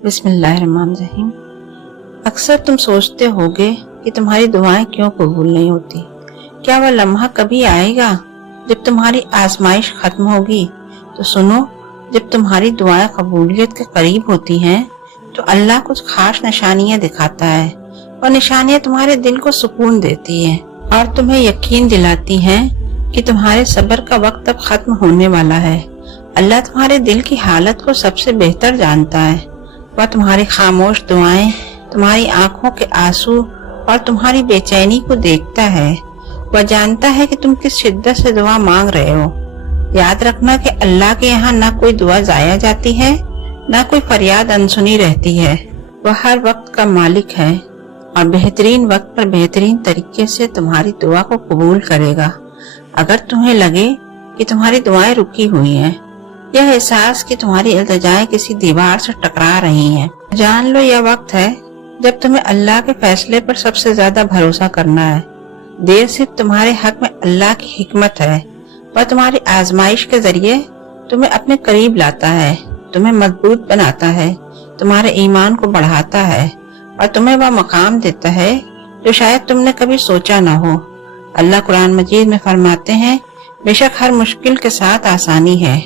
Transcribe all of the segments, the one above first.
बिस्मिल्लाहिर्रहमानिर्रहीम। अक्सर तुम सोचते होगे कि तुम्हारी दुआएं क्यों कबूल नहीं होती। क्या वह लम्हा कभी आएगा जब तुम्हारी आजमाइश खत्म होगी? तो सुनो, जब तुम्हारी दुआएं कबूलियत के करीब होती हैं तो अल्लाह कुछ खास निशानियां दिखाता है। और निशानियां तुम्हारे दिल को सुकून देती हैं और तुम्हें यकीन दिलाती हैं कि तुम्हारे सब्र का वक्त अब खत्म होने वाला है। अल्लाह तुम्हारे दिल की हालत को सबसे बेहतर जानता है। वह तुम्हारी खामोश दुआएं, तुम्हारी आंखों के आंसू और तुम्हारी बेचैनी को देखता है। वह जानता है कि तुम किस शिद्दत से दुआ मांग रहे हो। याद रखना कि अल्लाह के यहाँ ना कोई दुआ जाया जाती है, ना कोई फरियाद अनसुनी रहती है। वह हर वक्त का मालिक है और बेहतरीन वक्त पर बेहतरीन तरीके से तुम्हारी दुआ को कबूल करेगा। अगर तुम्हें लगे कि तुम्हारी दुआएं रुकी हुई हैं, यह एहसास कि तुम्हारी इल्तिजाएं किसी दीवार से टकरा रही हैं, जान लो यह वक्त है जब तुम्हें अल्लाह के फैसले पर सबसे ज्यादा भरोसा करना है। देर सिर्फ तुम्हारे हक में अल्लाह की हिकमत है। वह तुम्हारी आजमाइश के जरिए तुम्हें अपने करीब लाता है, तुम्हें मजबूत बनाता है, तुम्हारे ईमान को बढ़ाता है और तुम्हें वह मकाम देता है जो शायद तुमने कभी सोचा न हो। अल्लाह कुरान मजीद में फरमाते हैं, बेशक हर मुश्किल के साथ आसानी है।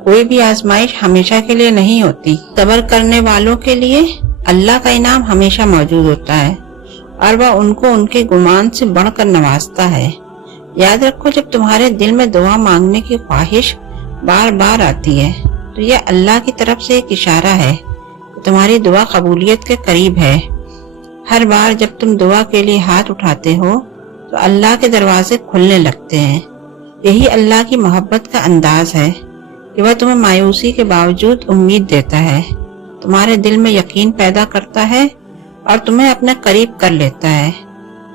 कोई भी आजमाइश हमेशा के लिए नहीं होती। सब्र करने वालों के लिए अल्लाह का इनाम हमेशा मौजूद होता है और वह उनको उनके गुमान से बढ़कर नवाजता है। याद रखो, जब तुम्हारे दिल में दुआ मांगने की ख्वाहिश बार बार आती है तो यह अल्लाह की तरफ से एक इशारा है कि तुम्हारी दुआ कबूलियत के करीब है। हर बार जब तुम दुआ के लिए हाथ उठाते हो तो अल्लाह के दरवाजे खुलने लगते हैं। यही अल्लाह की मोहब्बत का अंदाज है कि वह तुम्हें मायूसी के बावजूद उम्मीद देता है, तुम्हारे दिल में यकीन पैदा करता है और तुम्हें अपने करीब कर लेता है।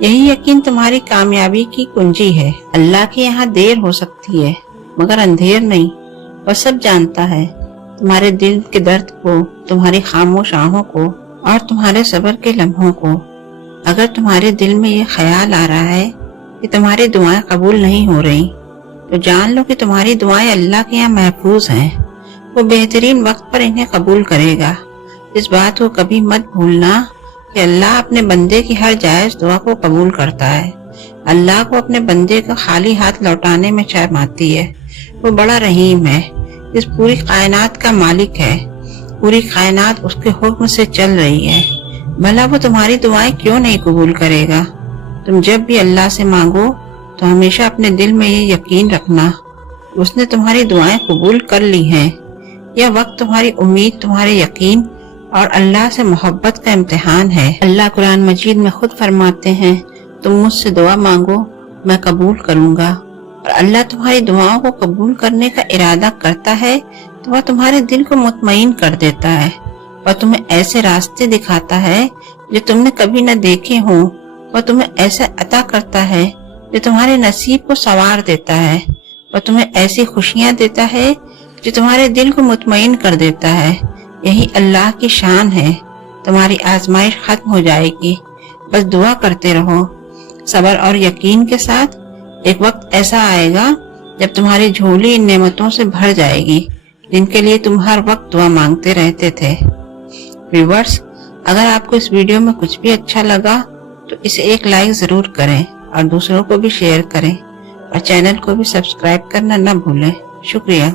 यही यकीन तुम्हारी कामयाबी की कुंजी है। अल्लाह के यहाँ देर हो सकती है मगर अंधेर नहीं। वह सब जानता है, तुम्हारे दिल के दर्द को, तुम्हारी खामोश आहों को और तुम्हारे सब्र के लम्हों को। अगर तुम्हारे दिल में ये ख्याल आ रहा है कि तुम्हारी दुआएं कबूल नहीं हो रही, तो जान लो कि तुम्हारी दुआएं अल्लाह के यहाँ महफूज हैं। वो बेहतरीन वक्त पर इन्हें कबूल करेगा। इस बात को कभी मत भूलना कि अल्लाह अपने बंदे की हर जायज दुआ को कबूल करता है। अल्लाह को अपने बंदे का खाली हाथ लौटाने में शर्म आती है। वो बड़ा रहीम है, इस पूरी कायनात का मालिक है। पूरी कायनात उसके हुक्म से चल रही है। भला वो तुम्हारी दुआएं क्यों नहीं कबूल करेगा? तुम जब भी अल्लाह से मांगो तो हमेशा अपने दिल में ये यकीन रखना, उसने तुम्हारी दुआएं कबूल कर ली हैं। यह वक्त तुम्हारी उम्मीद, तुम्हारे यकीन और अल्लाह से मोहब्बत का इम्तिहान है। अल्लाह कुरान मजीद में खुद फरमाते हैं, तुम मुझसे दुआ मांगो मैं कबूल करूंगा। और अल्लाह तुम्हारी दुआओं को कबूल करने का इरादा करता है तो वह तुम्हारे दिल को मुतमईन कर देता है। वह तुम्हें ऐसे रास्ते दिखाता है जो तुमने कभी न देखे हों। वह तुम्हें ऐसा अता करता है जो तुम्हारे नसीब को संवार देता है। वह तुम्हें ऐसी खुशियां देता है जो तुम्हारे दिल को मुतमईन कर देता है। यही अल्लाह की शान है। तुम्हारी आजमाइश खत्म हो जाएगी, बस दुआ करते रहो सब्र और यकीन के साथ। एक वक्त ऐसा आएगा जब तुम्हारी झोली इन नेमतों से भर जाएगी जिनके लिए तुम हर वक्त दुआ मांगते रहते थे। व्यूअर्स, अगर आपको इस वीडियो में कुछ भी अच्छा लगा तो इसे एक लाइक जरूर करें और दूसरों को भी शेयर करें और चैनल को भी सब्सक्राइब करना न भूलें। शुक्रिया।